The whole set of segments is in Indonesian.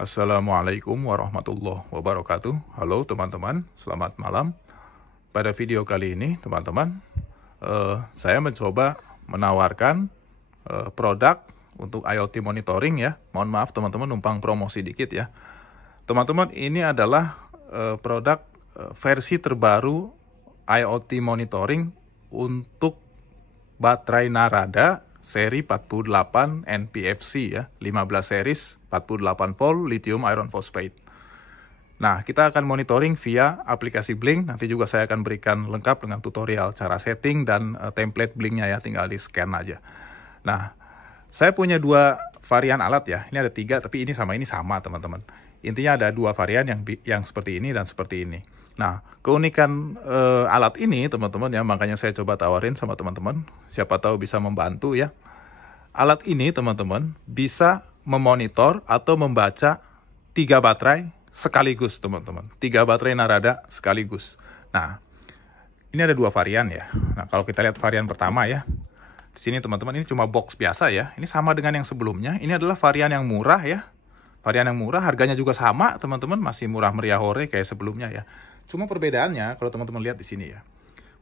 Assalamualaikum warahmatullahi wabarakatuh. Halo teman-teman, selamat malam. Pada video kali ini teman-teman, saya mencoba menawarkan produk untuk IoT monitoring ya. Mohon maaf teman-teman, numpang promosi dikit ya. Teman-teman, ini adalah produk versi terbaru IoT monitoring untuk baterai Narada seri 48 NPFC ya, 15 series 48 volt lithium iron phosphate. Nah, kita akan monitoring via aplikasi Blink. Nanti juga saya akan berikan lengkap dengan tutorial cara setting dan template Blinknya ya, tinggal di scan aja. Nah, saya punya dua varian alat ya. Ini ada tiga, tapi ini sama teman-teman. Intinya ada dua varian yang seperti ini dan seperti ini. Nah, keunikan alat ini teman-teman ya, makanya saya coba tawarin sama teman-teman. Siapa tahu bisa membantu ya. Alat ini teman-teman bisa memonitor atau membaca 3 baterai sekaligus teman-teman. 3 baterai Narada sekaligus. Nah, ini ada dua varian ya. Nah, kalau kita lihat varian pertama ya. Di sini teman-teman, ini cuma box biasa ya. Ini sama dengan yang sebelumnya. Ini adalah varian yang murah ya. Varian yang murah, harganya juga sama teman-teman. Masih murah meriah hore kayak sebelumnya ya. Cuma perbedaannya, kalau teman-teman lihat di sini ya.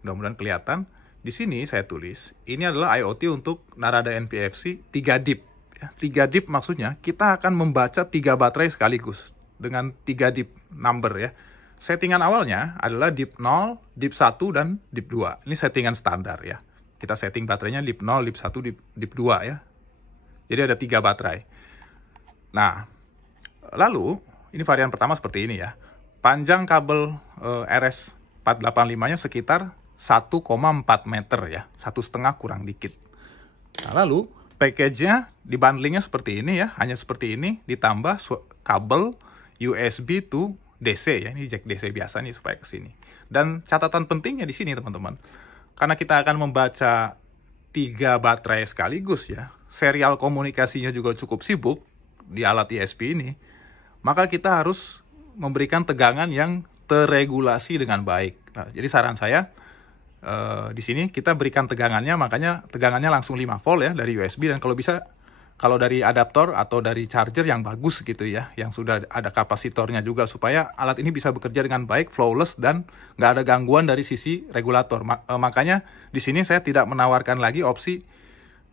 Mudah-mudahan kelihatan. Di sini saya tulis, ini adalah IoT untuk Narada NPFC 3 DIP. 3 DIP maksudnya kita akan membaca 3 baterai sekaligus dengan 3 DIP number ya. Settingan awalnya adalah DIP 0, DIP 1, dan DIP 2. Ini settingan standar ya. Kita setting baterainya DIP 0, DIP 1, DIP 2 ya. Jadi ada 3 baterai. Nah, lalu ini varian pertama seperti ini ya. Panjang kabel RS485-nya sekitar 1,4 meter ya. 1,5 kurang dikit. Nah, lalu package-nya dibundlingnya seperti ini ya. Hanya seperti ini ditambah kabel USB to DC ya. Ini jack DC biasa nih supaya ke sini. Dan catatan pentingnya di sini teman-teman. Karena kita akan membaca 3 baterai sekaligus ya. Serial komunikasinya juga cukup sibuk di alat ISP ini. Maka kita harus memberikan tegangan yang terregulasi dengan baik. Nah, jadi saran saya di sini kita berikan tegangannya, makanya tegangannya langsung 5 volt ya dari USB, dan kalau bisa kalau dari adaptor atau dari charger yang bagus gitu ya, yang sudah ada kapasitornya juga, supaya alat ini bisa bekerja dengan baik, flawless, dan nggak ada gangguan dari sisi regulator. Makanya di sini saya tidak menawarkan lagi opsi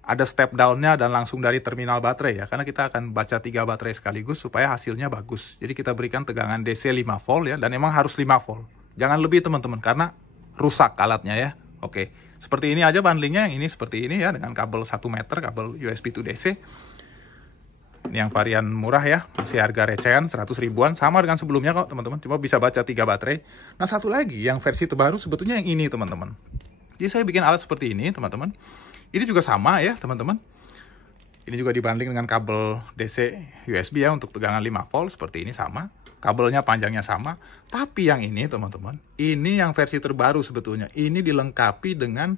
ada step down-nya dan langsung dari terminal baterai ya, karena kita akan baca 3 baterai sekaligus supaya hasilnya bagus. Jadi kita berikan tegangan DC 5 volt ya, dan emang harus 5 volt. Jangan lebih teman-teman, karena rusak alatnya ya. Oke, seperti ini aja bundlingnya. Yang ini seperti ini ya, dengan kabel 1 meter, kabel USB to DC. Ini yang varian murah ya, masih harga recehan 100 ribuan, sama dengan sebelumnya kok teman-teman, cuma bisa baca 3 baterai. Nah, satu lagi yang versi terbaru sebetulnya yang ini teman-teman. Jadi saya bikin alat seperti ini teman-teman. Ini juga sama ya teman-teman. Ini juga dibanding dengan kabel DC USB ya, untuk tegangan 5 volt seperti ini sama. Kabelnya panjangnya sama. Tapi yang ini teman-teman, ini yang versi terbaru sebetulnya. Ini dilengkapi dengan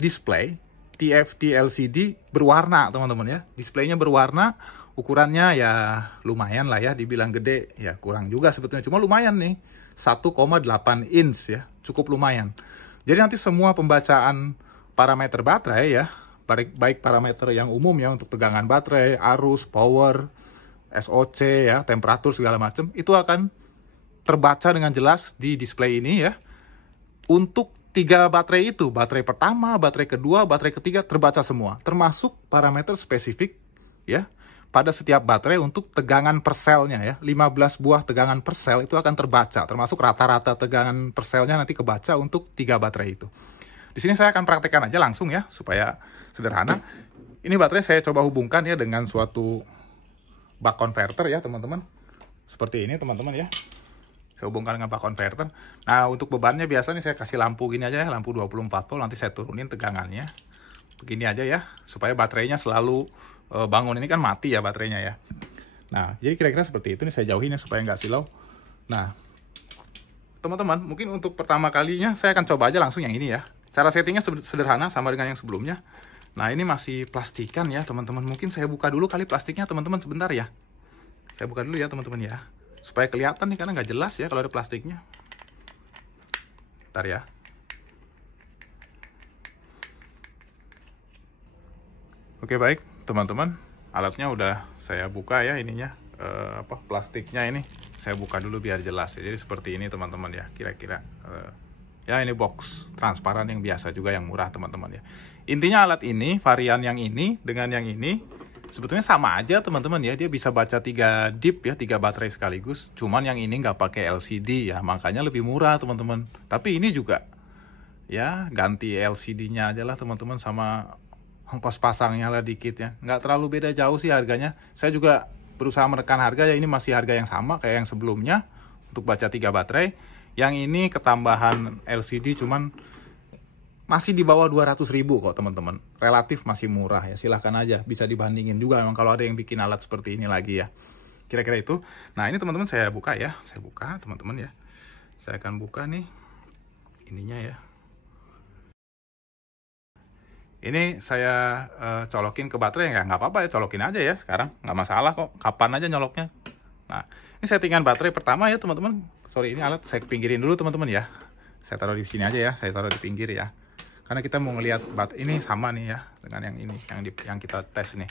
display TFT LCD berwarna teman-teman ya. Displaynya berwarna, ukurannya ya lumayan lah ya, dibilang gede ya kurang juga sebetulnya. Cuma lumayan nih, 1,8 inch ya, cukup lumayan. Jadi nanti semua pembacaan parameter baterai ya, baik parameter yang umum ya untuk tegangan baterai, arus, power, SOC ya, temperatur segala macam, itu akan terbaca dengan jelas di display ini ya. Untuk 3 baterai itu, baterai pertama, baterai kedua, baterai ketiga terbaca semua, termasuk parameter spesifik ya pada setiap baterai untuk tegangan per selnya ya. 15 buah tegangan per sel itu akan terbaca, termasuk rata-rata tegangan per selnya nanti kebaca untuk 3 baterai itu. Di sini saya akan praktekkan aja langsung ya, supaya sederhana. Ini baterai saya coba hubungkan ya dengan suatu buck converter ya teman-teman. Seperti ini teman-teman ya. Saya hubungkan dengan buck converter. Nah, untuk bebannya biasanya saya kasih lampu gini aja ya, lampu 24 volt, nanti saya turunin tegangannya. Begini aja ya, supaya baterainya selalu bangun. Ini kan mati ya baterainya ya. Nah, jadi kira-kira seperti itu nih, saya jauhin ya supaya nggak silau. Nah, teman-teman, mungkin untuk pertama kalinya saya akan coba aja langsung yang ini ya. Cara settingnya sederhana sama dengan yang sebelumnya. Nah, ini masih plastikan ya teman-teman. Mungkin saya buka dulu kali plastiknya teman-teman sebentar ya. Saya buka dulu ya teman-teman ya, supaya kelihatan nih, karena nggak jelas ya kalau ada plastiknya. Bentar ya. Oke, baik teman-teman, alatnya udah saya buka ya ininya, plastiknya ini saya buka dulu biar jelas ya. Jadi seperti ini teman-teman ya, kira-kira ya ini box transparan yang biasa juga, yang murah teman-teman ya. Intinya alat ini, varian yang ini dengan yang ini sebetulnya sama aja teman-teman ya. Dia bisa baca 3 DIP ya, 3 baterai sekaligus. Cuman yang ini nggak pakai LCD ya, makanya lebih murah teman-teman. Tapi ini juga ya ganti LCD-nya aja lah teman-teman, sama ongkos pasangnya lah dikit ya. Nggak terlalu beda jauh sih harganya. Saya juga berusaha menekan harga ya, ini masih harga yang sama kayak yang sebelumnya untuk baca 3 baterai. Yang ini ketambahan LCD cuman masih di bawah 200.000 kok teman-teman. Relatif masih murah ya, silahkan aja, bisa dibandingin juga memang kalau ada yang bikin alat seperti ini lagi ya. Kira-kira itu. Nah ini teman-teman saya buka ya, saya buka teman-teman ya. Saya akan buka nih ininya ya. Ini saya colokin ke baterai ya, nggak apa-apa ya, colokin aja ya sekarang, nggak masalah kok, kapan aja nyoloknya. Nah, ini settingan baterai pertama ya teman-teman. Sorry, ini alat saya pinggirin dulu teman-teman ya. Saya taruh di sini aja ya, saya taruh di pinggir ya. Karena kita mau ngelihat ini sama nih ya dengan yang ini, yang kita tes nih.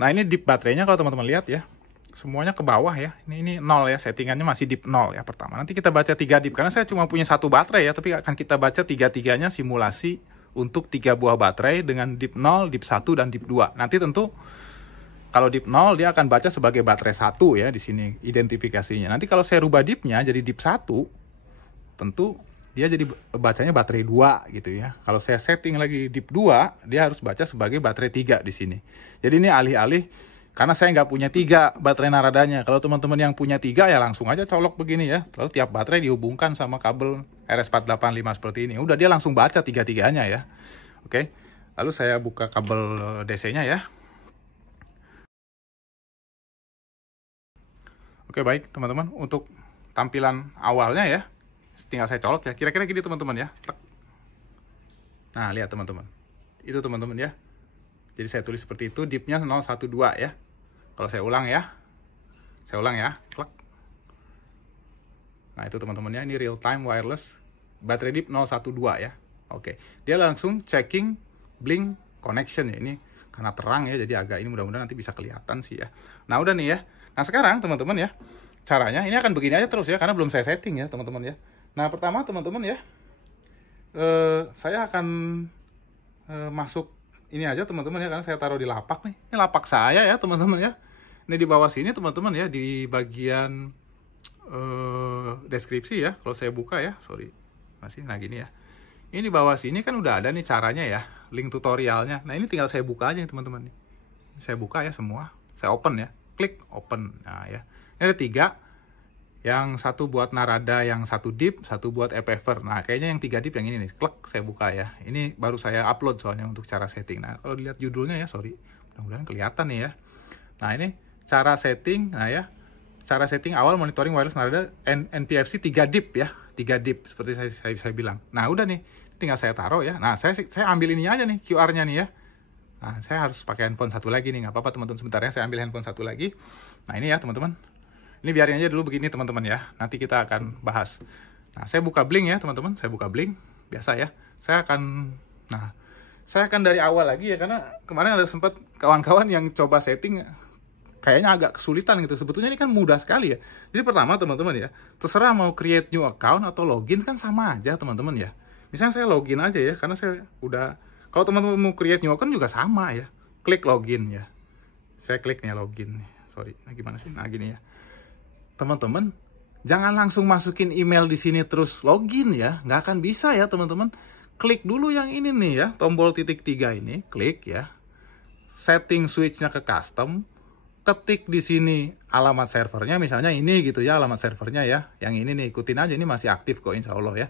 Nah, ini dip baterainya kalau teman-teman lihat ya, semuanya ke bawah ya. Ini 0 ya, settingannya masih dip 0 ya pertama. Nanti kita baca 3 dip karena saya cuma punya 1 baterai ya, tapi akan kita baca 3-3-nya simulasi untuk 3 buah baterai dengan dip 0, dip 1 dan dip 2. Nanti tentu kalau dip 0 dia akan baca sebagai baterai 1 ya di sini identifikasinya. Nanti kalau saya rubah dipnya jadi dip 1, tentu dia jadi bacanya baterai 2 gitu ya. Kalau saya setting lagi dip 2, dia harus baca sebagai baterai 3 di sini. Jadi ini alih-alih, karena saya nggak punya 3 baterai naradanya. Kalau teman-teman yang punya 3 ya langsung aja colok begini ya. Lalu tiap baterai dihubungkan sama kabel RS485 seperti ini. Udah dia langsung baca 3-3-nya ya. Oke. Lalu saya buka kabel DC-nya ya. Oke, baik teman-teman. Untuk tampilan awalnya ya, tinggal saya colok ya. Kira-kira gini teman-teman ya. Nah, lihat teman-teman. Itu teman-teman ya. Jadi saya tulis seperti itu, dipnya 012 ya. Kalau saya ulang ya. Saya ulang ya. Klek. Nah, itu teman-teman ya, ini real time wireless baterai dip 012 ya. Oke. Dia langsung checking blink connection ya. Ini karena terang ya, jadi agak ini mudah-mudahan nanti bisa kelihatan sih ya. Nah, udah nih ya. Nah, sekarang teman-teman ya, caranya ini akan begini aja terus ya, karena belum saya setting ya teman-teman ya. Nah, pertama teman-teman ya, saya akan masuk ini aja teman-teman ya, karena saya taruh di lapak nih. Ini lapak saya ya teman-teman ya. Ini di bawah sini teman-teman ya, di bagian deskripsi ya. Kalau saya buka ya, sorry, masih nah gini ya. Ini di bawah sini kan udah ada nih caranya ya, link tutorialnya. Nah, ini tinggal saya buka aja teman-teman nih. Saya buka ya semua, saya open ya, klik open. Nah ya, ini ada 3. Yang satu buat narada, yang satu dip, satu buat EPFer. Nah, kayaknya yang 3 dip yang ini nih. Klik, saya buka ya. Ini baru saya upload soalnya untuk cara setting. Nah, kalau dilihat judulnya ya, sorry. Mudah-mudahan kelihatan nih ya. Nah, ini cara setting. Nah ya, cara setting awal monitoring wireless narada NPFC 3 dip ya. 3 dip, seperti saya bilang. Nah, udah nih. Tinggal saya taruh ya. Nah, saya ambil ini aja nih, QR-nya nih ya. Nah, saya harus pakai handphone satu lagi nih. Nggak apa-apa teman-teman, sebentar ya. Saya ambil handphone satu lagi. Nah, ini ya teman-teman. Ini biarin aja dulu begini teman-teman ya. Nanti kita akan bahas. Nah, saya buka Blink ya teman-teman. Saya buka Blink. Biasa ya. Saya akan dari awal lagi ya. Karena kemarin ada sempat kawan-kawan yang coba setting. Kayaknya agak kesulitan gitu. Sebetulnya ini kan mudah sekali ya. Jadi pertama teman-teman ya. Terserah mau create new account atau login kan sama aja teman-teman ya. Misalnya saya login aja ya. Karena saya udah. Kalau teman-teman mau create new account juga sama ya. Klik login ya. Saya klik nih login. Sorry. Nah gimana sih? Nah gini ya. Teman-teman, jangan langsung masukin email di sini terus login ya. Nggak akan bisa ya teman-teman. Klik dulu yang ini nih ya. Tombol titik 3 ini. Klik ya. Setting switch-nya ke custom. Ketik di sini alamat servernya. Misalnya ini gitu ya alamat servernya ya. Yang ini nih ikutin aja. Ini masih aktif kok insya Allah ya.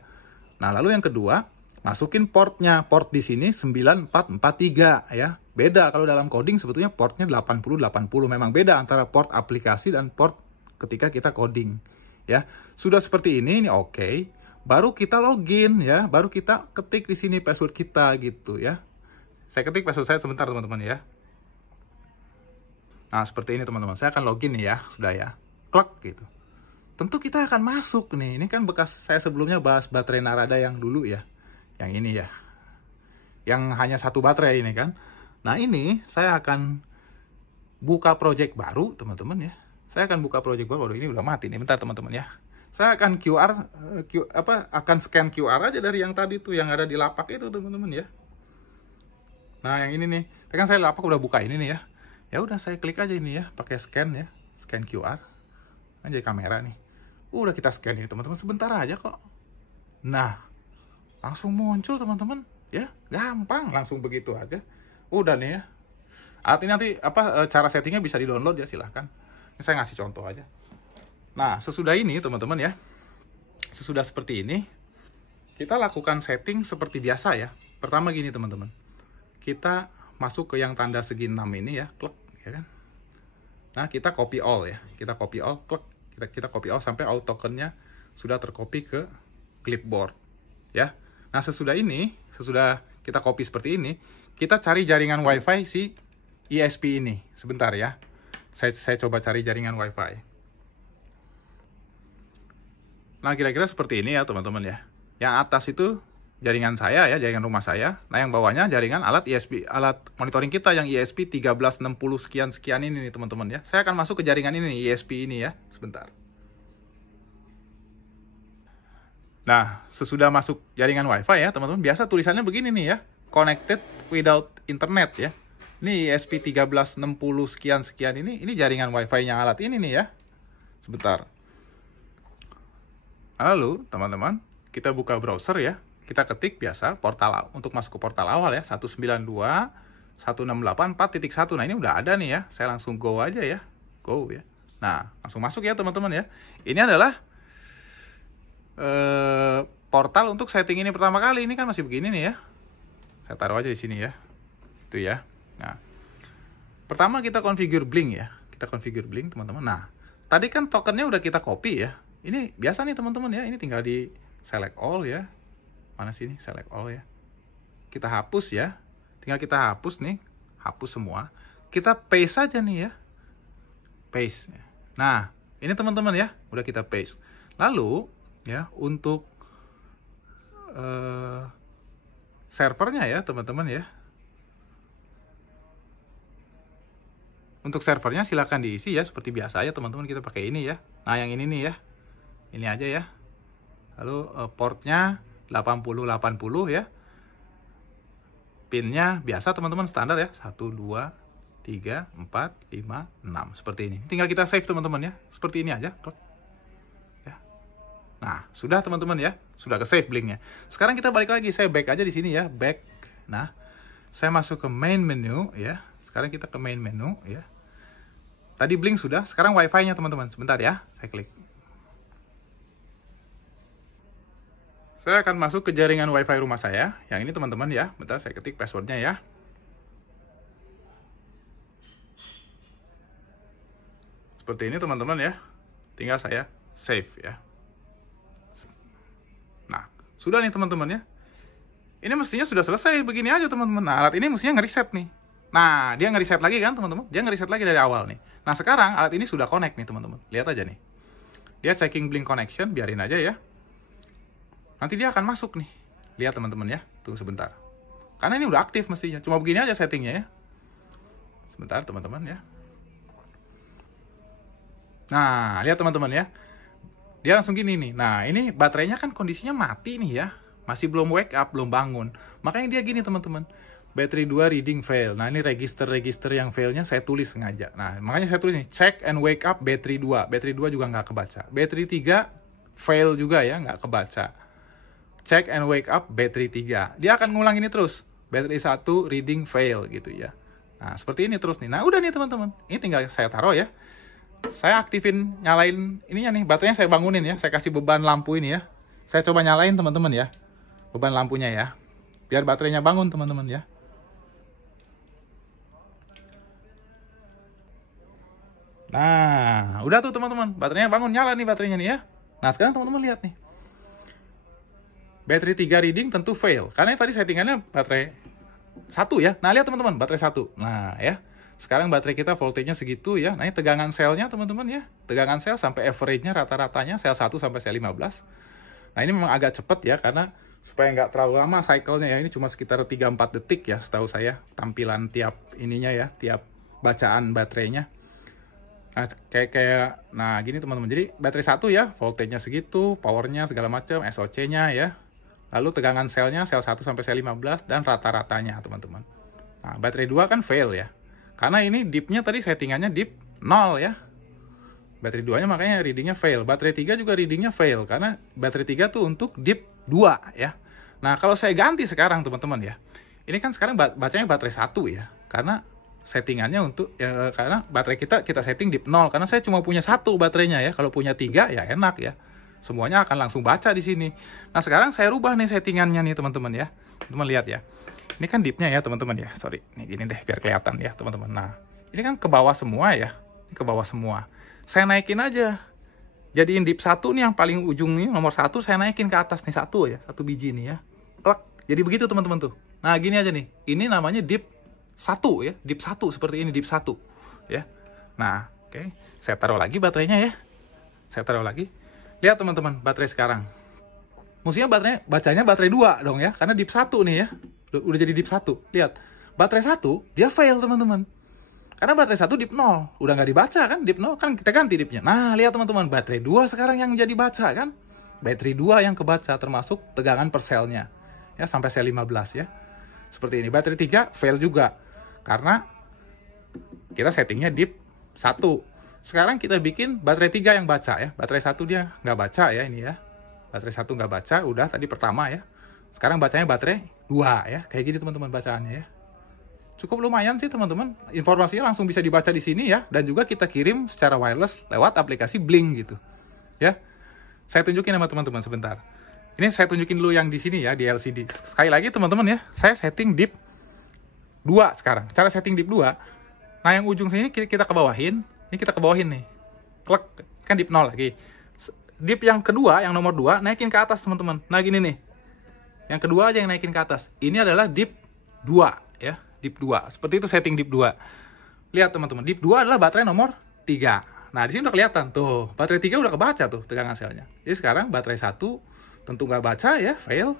Nah lalu yang kedua. Masukin portnya. Port di sini 9443 ya. Beda kalau dalam coding sebetulnya portnya 8080. Memang beda antara port aplikasi dan port ketika kita coding ya. Sudah seperti ini oke. Baru kita login ya, baru kita ketik di sini password kita gitu ya. Saya ketik password saya sebentar teman-teman ya. Nah, seperti ini teman-teman. Saya akan login nih ya, sudah ya. Klik gitu. Tentu kita akan masuk nih. Ini kan bekas saya sebelumnya bahas baterai narada yang dulu ya. Yang ini ya. Yang hanya 1 baterai ini kan. Nah, ini saya akan buka project baru, teman-teman ya. Saya akan buka project baru. Ini udah mati nih, bentar teman-teman ya. Saya akan akan scan QR aja dari yang tadi tuh, yang ada di lapak itu, teman-teman ya. Nah, yang ini nih. Kan saya lapak udah buka ini nih ya. Ya udah, saya klik aja ini ya, pakai scan ya. Scan QR. Kan jadi kamera nih. Udah kita scan ini, teman-teman. Sebentar aja kok. Nah, langsung muncul, teman-teman. Ya, gampang, langsung begitu aja. Udah nih ya. Alat ini nanti cara settingnya bisa di-download ya, silahkan. Ini saya ngasih contoh aja. Nah, sesudah ini teman-teman ya, sesudah seperti ini, kita lakukan setting seperti biasa ya. Pertama gini teman-teman, kita masuk ke yang tanda segi 6 ini ya, klik, ya kan. Nah, kita copy all ya, kita copy all, klik, kita copy all sampai all tokennya sudah tercopy ke clipboard ya. Nah, sesudah kita copy seperti ini, kita cari jaringan WiFi si ISP ini. Sebentar ya, saya coba cari jaringan WiFi. Nah, kira-kira seperti ini ya teman-teman ya. Yang atas itu jaringan saya ya, jaringan rumah saya. Nah, yang bawahnya jaringan alat ISP, alat monitoring kita yang ISP 1360 sekian-sekian ini nih teman-teman ya. Saya akan masuk ke jaringan ini nih, ISP ini ya, sebentar. Nah, sesudah masuk jaringan WiFi ya teman-teman, biasa tulisannya begini nih ya, connected without internet ya. Ini ISP 1360 sekian-sekian ini jaringan WiFi-nya alat ini nih ya. Sebentar. Lalu, teman-teman, kita buka browser ya. Kita ketik biasa portal untuk masuk ke portal awal ya, 192.168.4.1. Nah, ini udah ada nih ya. Saya langsung go aja ya. Go ya. Nah, langsung masuk ya, teman-teman ya. Ini adalah portal untuk setting ini pertama kali. Ini kan masih begini nih ya. Saya taruh aja di sini ya. Itu ya. Nah, pertama kita configure Blink ya. Kita configure Blink, teman-teman. Nah, tadi kan tokennya udah kita copy ya. Ini biasa nih teman-teman ya, ini tinggal di select all ya. Mana sih ini select all ya. Kita hapus ya. Tinggal kita hapus nih, hapus semua. Kita paste saja nih ya. Paste. Nah, ini teman-teman ya, udah kita paste. Lalu ya, untuk servernya ya teman-teman ya. Untuk servernya silakan diisi ya, seperti biasa ya teman-teman, kita pakai ini ya. Nah, yang ini nih ya. Ini aja ya. Lalu portnya 8080 ya. Pinnya biasa teman-teman, standar ya. 1, 2, 3, 4, 5, 6. Seperti ini. Tinggal kita save teman-teman ya. Seperti ini aja. Ya. Nah, sudah teman-teman ya. Sudah ke save Blinknya. Sekarang kita balik lagi. Saya back aja di sini ya. Back. Nah, saya masuk ke main menu ya. Sekarang kita ke main menu ya. Tadi Blink sudah. Sekarang WiFi-nya teman-teman. Sebentar ya. Saya klik. Saya akan masuk ke jaringan WiFi rumah saya. Yang ini teman-teman ya. Bentar, saya ketik passwordnya ya. Seperti ini teman-teman ya. Tinggal saya save ya. Nah, sudah nih teman-teman ya. Ini mestinya sudah selesai. Begini aja teman-teman. Nah, alat ini mestinya nge-reset nih. Nah, dia nge-reset lagi kan teman-teman. Dia nge-reset lagi dari awal nih. Nah, sekarang alat ini sudah connect nih teman-teman. Lihat aja nih. Dia checking Blink connection. Biarin aja ya. Nanti dia akan masuk nih. Lihat teman-teman ya. Tunggu sebentar. Karena ini udah aktif mestinya. Cuma begini aja settingnya ya. Sebentar teman-teman ya. Nah, lihat teman-teman ya. Dia langsung gini nih. Nah, ini baterainya kan kondisinya mati nih ya. Masih belum wake up, belum bangun. Makanya dia gini teman-teman. Battery 2 reading fail. Nah, ini register yang failnya saya tulis sengaja. Nah, makanya saya tulis nih. Check and wake up battery 2. Battery 2 juga nggak kebaca. Battery 3 fail juga ya, nggak kebaca. Check and wake up battery 3. Dia akan ngulang ini terus. Battery 1 reading fail gitu ya. Nah, seperti ini terus nih. Nah, udah nih teman-teman. Ini tinggal saya taruh ya. Saya aktifin, nyalain ininya nih. Baterainya saya bangunin ya. Saya kasih beban lampu ini ya. Saya coba nyalain teman-teman ya. Beban lampunya ya. Biar baterainya bangun teman-teman ya. Nah, udah tuh teman-teman. Baterainya bangun, nyala nih baterainya nih ya. Nah, sekarang teman-teman lihat nih. Battery 3 reading tentu fail. Karena tadi settingannya baterai 1 ya. Nah, lihat teman-teman, baterai 1. Nah, ya. Sekarang baterai kita voltage-nya segitu ya. Nah, ini tegangan selnya teman-teman ya. Tegangan sel sampai average-nya rata-ratanya sel 1 sampai sel 15. Nah, ini memang agak cepat ya. Karena supaya nggak terlalu lama cycle-nya ya. Ini cuma sekitar 3-4 detik ya setahu saya. Tampilan tiap ininya ya. Tiap bacaan baterainya. Nah gini teman-teman, jadi baterai satu ya, voltage-nya segitu, powernya segala macam, SOC-nya ya, lalu tegangan selnya, sel 1 sampai sel 15, dan rata-ratanya teman-teman. Nah baterai 2 kan fail ya, karena ini dip-nya tadi settingannya dip 0 ya. Baterai 2-nya makanya readingnya fail. Baterai 3 juga readingnya fail, karena baterai 3 tuh untuk dip 2 ya. Nah kalau saya ganti sekarang teman-teman ya, ini kan sekarang bacanya baterai 1 ya, karena settingannya untuk ya, karena baterai kita setting dip 0, karena saya cuma punya 1 baterainya ya. Kalau punya 3 ya enak ya, semuanya akan langsung baca di sini. Nah sekarang saya rubah nih settingannya nih teman-teman ya. Teman lihat ya, ini kan dipnya ya teman-teman ya, sorry nih gini deh biar kelihatan ya teman-teman. Nah ini kan ke bawah semua ya, ini ke bawah semua. Saya naikin aja, jadiin dip 1 nih yang paling ujung nih, nomor 1 saya naikin ke atas nih, 1 ya, 1 biji nih ya, plak. Jadi begitu teman-teman tuh. Nah gini aja nih, ini namanya dip 1 ya, dip 1 seperti ini, dip 1 ya. Nah oke, saya taruh lagi baterainya ya, saya taruh lagi. Lihat teman-teman baterai sekarang, mestinya bacanya baterai 2 dong ya, karena dip 1 nih ya, udah jadi dip 1. Lihat, baterai 1 dia fail teman-teman, karena baterai 1 dip 0, udah nggak dibaca kan, dip 0 kan kita ganti dipnya. Nah lihat teman-teman, baterai 2 sekarang yang jadi baca kan, baterai 2 yang kebaca, termasuk tegangan per selnya ya, sampai sel 15 ya. Seperti ini. Baterai 3 fail juga, karena kita settingnya dip 1. Sekarang kita bikin baterai 3 yang baca ya. Baterai 1 dia nggak baca ya ini ya. Baterai 1 nggak baca, udah tadi pertama ya. Sekarang bacanya baterai 2 ya. Kayak gini teman-teman bacaannya ya. Cukup lumayan sih teman-teman. Informasinya langsung bisa dibaca di sini ya. Dan juga kita kirim secara wireless lewat aplikasi Blink gitu. Ya. Saya tunjukin sama teman-teman sebentar. Ini saya tunjukin dulu yang di sini ya, di LCD. Sekali lagi teman-teman ya, saya setting dip 2 sekarang. Cara setting dip 2, nah yang ujung sini kita ke bawahin. Ini kita ke bawahin nih. Klek, kan dip 0 lagi. Dip yang kedua, yang nomor 2, naikin ke atas teman-teman. Nah gini nih. Yang kedua aja yang naikin ke atas. Ini adalah dip 2 ya, dip 2. Seperti itu setting dip 2. Lihat teman-teman, dip 2 adalah baterai nomor 3. Nah, di sini udah kelihatan tuh. Baterai 3 udah kebaca tuh tegangan selnya. Jadi sekarang baterai 1 tentu nggak baca ya, fail.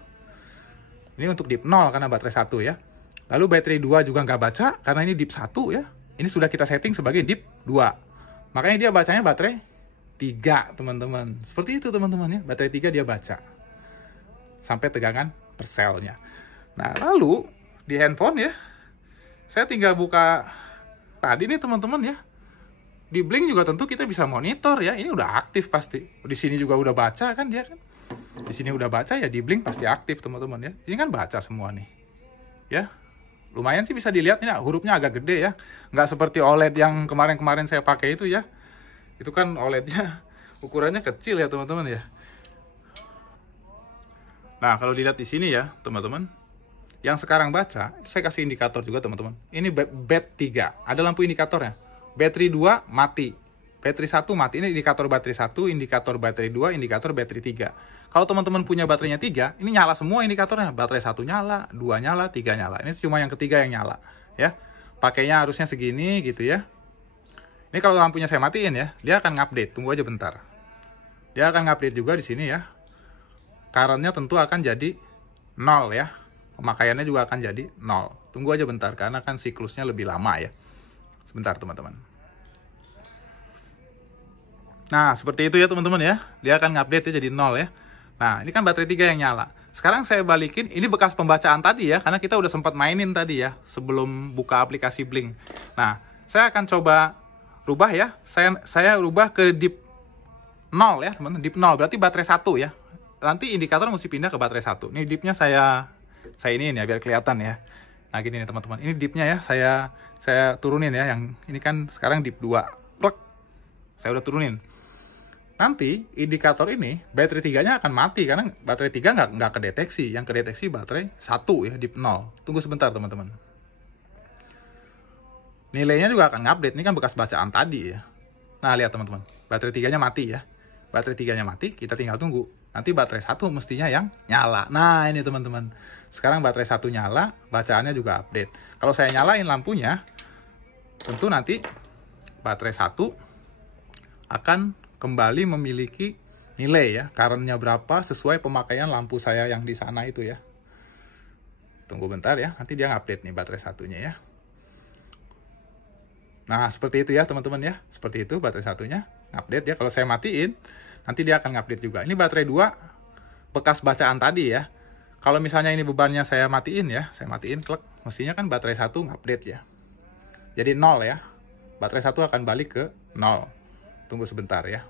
Ini untuk dip 0 karena baterai 1 ya. Lalu baterai 2 juga nggak baca karena ini dip 1 ya. Ini sudah kita setting sebagai dip 2. Makanya dia bacanya baterai 3, teman-teman. Seperti itu, teman-teman ya. Baterai 3 dia baca. Sampai tegangan per selnya. Nah, lalu di handphone ya, saya tinggal buka tadi nih, teman-teman ya. Di Blink juga tentu kita bisa monitor ya. Ini udah aktif pasti. Di sini juga udah baca kan dia kan. Di sini udah baca ya, di Blink pasti aktif, teman-teman ya. Ini kan baca semua nih. Ya. Lumayan sih bisa dilihat, ini hurufnya agak gede ya. Nggak seperti OLED yang kemarin-kemarin saya pakai itu ya. Itu kan OLED-nya ukurannya kecil ya teman-teman ya. Nah kalau dilihat di sini ya teman-teman, yang sekarang baca, saya kasih indikator juga teman-teman. Ini bat 3, ada lampu indikatornya. Baterai 2 mati, baterai 1 mati. Ini indikator baterai 1, indikator baterai 2, indikator baterai 3. Kalau teman-teman punya baterainya 3, ini nyala semua indikatornya. Baterai 1 nyala, 2 nyala, 3 nyala. Ini cuma yang ketiga yang nyala ya. Pakainya harusnya segini gitu ya. Ini kalau lampunya saya matiin ya, dia akan ngupdate. Tunggu aja bentar. Dia akan ngupdate juga di sini ya. Current-nya tentu akan jadi 0 ya. Pemakaiannya juga akan jadi 0. Tunggu aja bentar karena kan siklusnya lebih lama ya. Sebentar teman-teman. Nah, seperti itu ya teman-teman ya. Dia akan ngupdate ya jadi 0 ya. Nah, ini kan baterai 3 yang nyala. Sekarang saya balikin, ini bekas pembacaan tadi ya, karena kita udah sempat mainin tadi ya, sebelum buka aplikasi Blink. Nah, saya akan coba rubah ya. Saya rubah ke dip 0 ya, teman-teman. Dip 0 berarti baterai 1 ya. Nanti indikator mesti pindah ke baterai 1. Ini dipnya saya ini ya biar kelihatan ya. Nah, gini nih teman-teman. Ini dipnya ya, saya turunin ya, yang ini kan sekarang dip 2. Plek. Saya udah turunin. Nanti indikator ini baterai 3-nya akan mati karena baterai 3 nggak kedeteksi. Yang kedeteksi baterai 1 ya, dip 0. Tunggu sebentar teman-teman. Nilainya juga akan ngupdate. Ini kan bekas bacaan tadi ya. Nah, lihat teman-teman. Baterai 3-nya mati ya. Baterai 3-nya mati, kita tinggal tunggu. Nanti baterai 1 mestinya yang nyala. Nah, ini teman-teman. Sekarang baterai 1 nyala, bacaannya juga update. Kalau saya nyalain lampunya, tentu nanti baterai 1 akan kembali memiliki nilai ya, current-nya berapa sesuai pemakaian lampu saya yang di sana itu ya. Tunggu bentar ya, nanti dia update nih baterai 1-nya ya. Nah, seperti itu ya teman-teman ya. Seperti itu baterai satunya update ya. Kalau saya matiin, nanti dia akan update juga. Ini baterai 2 bekas bacaan tadi ya. Kalau misalnya ini bebannya saya matiin ya, saya matiin klek, mestinya kan baterai 1 update ya. Jadi 0 ya. Baterai 1 akan balik ke 0. Tunggu sebentar ya.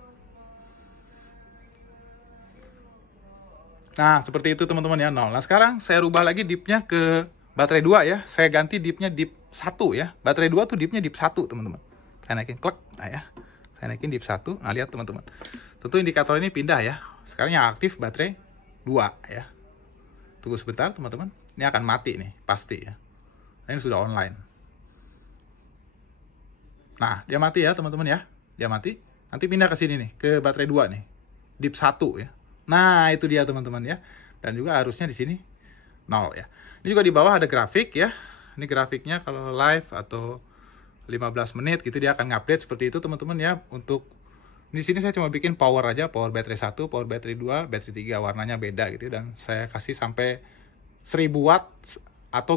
Nah, seperti itu teman-teman ya, 0. Nah, sekarang saya rubah lagi dipnya ke baterai 2 ya. Saya ganti dipnya dip 1 ya. Baterai 2 tuh dipnya dip 1, teman-teman. Saya naikin klek. Nah ya. Saya naikin dip 1. Nah, lihat teman-teman. Tentu indikator ini pindah ya. Sekarang yang aktif baterai 2 ya. Tunggu sebentar, teman-teman. Ini akan mati nih, pasti ya. Nah, ini sudah online. Nah, dia mati ya, teman-teman ya. Dia mati. Nanti pindah ke sini nih, ke baterai 2 nih. Dip 1 ya. Nah, itu dia teman-teman ya. Dan juga harusnya di sini 0 ya. Ini juga di bawah ada grafik ya. Ini grafiknya kalau live atau 15 menit gitu dia akan ngupdate seperti itu teman-teman ya. Untuk di sini saya cuma bikin power aja, power baterai 1, power baterai 2, baterai 3 warnanya beda gitu dan saya kasih sampai 1000 watt atau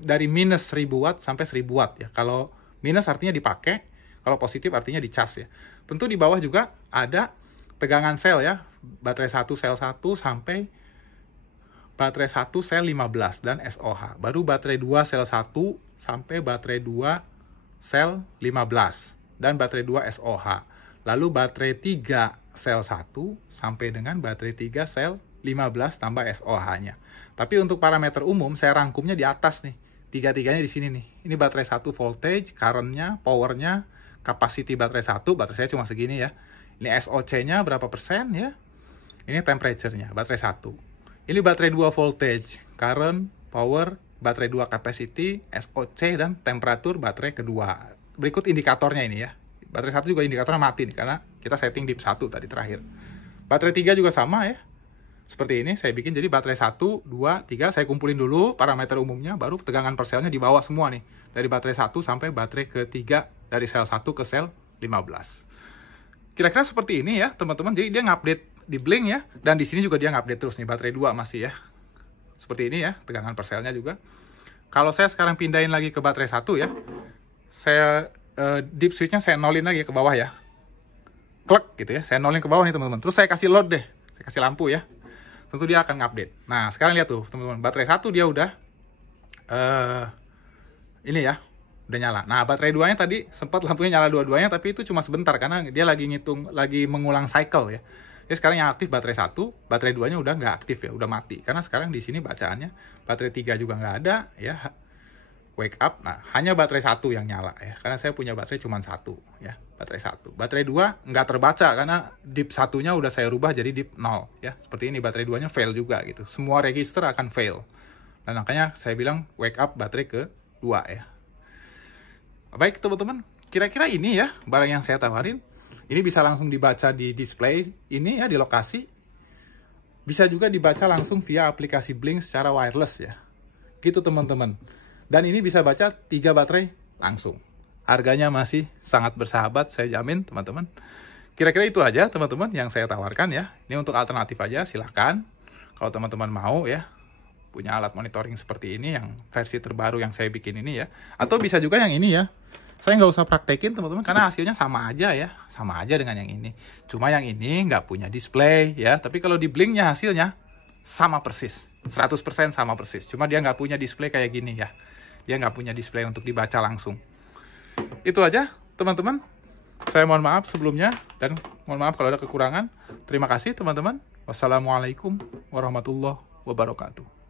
dari minus 1000 watt sampai 1000 watt ya. Kalau minus artinya dipakai, kalau positif artinya dicas ya. Tentu di bawah juga ada tegangan sel ya, baterai 1 sel 1 sampai baterai 1 sel 15 dan SOH. Baru baterai 2 sel 1 sampai baterai 2 sel 15 dan baterai 2 SOH. Lalu baterai 3 sel 1 sampai dengan baterai 3 sel 15 tambah SOH-nya. Tapi untuk parameter umum saya rangkumnya di atas nih. Tiga-tiganya di sini nih. Ini baterai 1 voltage, current-nya, power-nya, capacity baterai 1, baterai saya cuma segini ya. Ini SOC-nya berapa persen ya. Ini temperature-nya, baterai 1. Ini baterai 2 voltage, current, power, baterai 2 capacity, SOC, dan temperatur baterai kedua. Berikut indikatornya ini ya. Baterai 1 juga indikatornya mati nih, karena kita setting dip 1 tadi terakhir. Baterai 3 juga sama ya. Seperti ini, saya bikin jadi baterai 1, 2, 3, saya kumpulin dulu parameter umumnya, baru tegangan per selnya dibawa semua nih. Dari baterai 1 sampai baterai ketiga, dari sel 1 ke sel 15. Kira-kira seperti ini ya teman-teman, jadi dia ngupdate di Blink ya, dan di sini juga dia ngupdate terus nih, baterai 2 masih ya. Seperti ini ya, tegangan per selnya juga. Kalau saya sekarang pindahin lagi ke baterai 1 ya, saya deep switch-nya saya nolin lagi ke bawah ya. Klek gitu ya, saya nolin ke bawah nih teman-teman. Terus saya kasih load deh, saya kasih lampu ya. Tentu dia akan ngupdate. Nah, sekarang lihat tuh teman-teman, baterai 1 dia udah ini ya, udah nyala. Nah, baterai 2-nya tadi sempat lampunya nyala dua-duanya, tapi itu cuma sebentar karena dia lagi lagi mengulang cycle ya. Jadi sekarang yang aktif baterai 1, baterai 2-nya udah nggak aktif ya, udah mati. Karena sekarang di sini bacaannya baterai 3 juga nggak ada ya. Wake up. Nah, hanya baterai 1 yang nyala ya. Karena saya punya baterai cuma 1 ya, baterai 1. Baterai 2 nggak terbaca karena dip 1-nya udah saya rubah jadi dip 0 ya. Seperti ini, baterai 2-nya fail juga gitu. Semua register akan fail. Dan makanya saya bilang wake up baterai ke 2 ya. Baik teman-teman, kira-kira ini ya barang yang saya tawarin. Ini bisa langsung dibaca di display ini ya, di lokasi. Bisa juga dibaca langsung via aplikasi Blink secara wireless ya. Gitu teman-teman. Dan ini bisa baca 3 baterai langsung. Harganya masih sangat bersahabat, saya jamin teman-teman. Kira-kira itu aja teman-teman yang saya tawarkan ya. Ini untuk alternatif aja, silahkan. Kalau teman-teman mau ya, punya alat monitoring seperti ini yang versi terbaru yang saya bikin ini ya. Atau bisa juga yang ini ya. Saya nggak usah praktekin teman-teman karena hasilnya sama aja ya. Sama aja dengan yang ini. Cuma yang ini nggak punya display ya. Tapi kalau di Blinknya hasilnya sama persis. 100% sama persis. Cuma dia nggak punya display kayak gini ya. Dia nggak punya display untuk dibaca langsung. Itu aja teman-teman. Saya mohon maaf sebelumnya. Dan mohon maaf kalau ada kekurangan. Terima kasih teman-teman. Wassalamualaikum warahmatullahi wabarakatuh.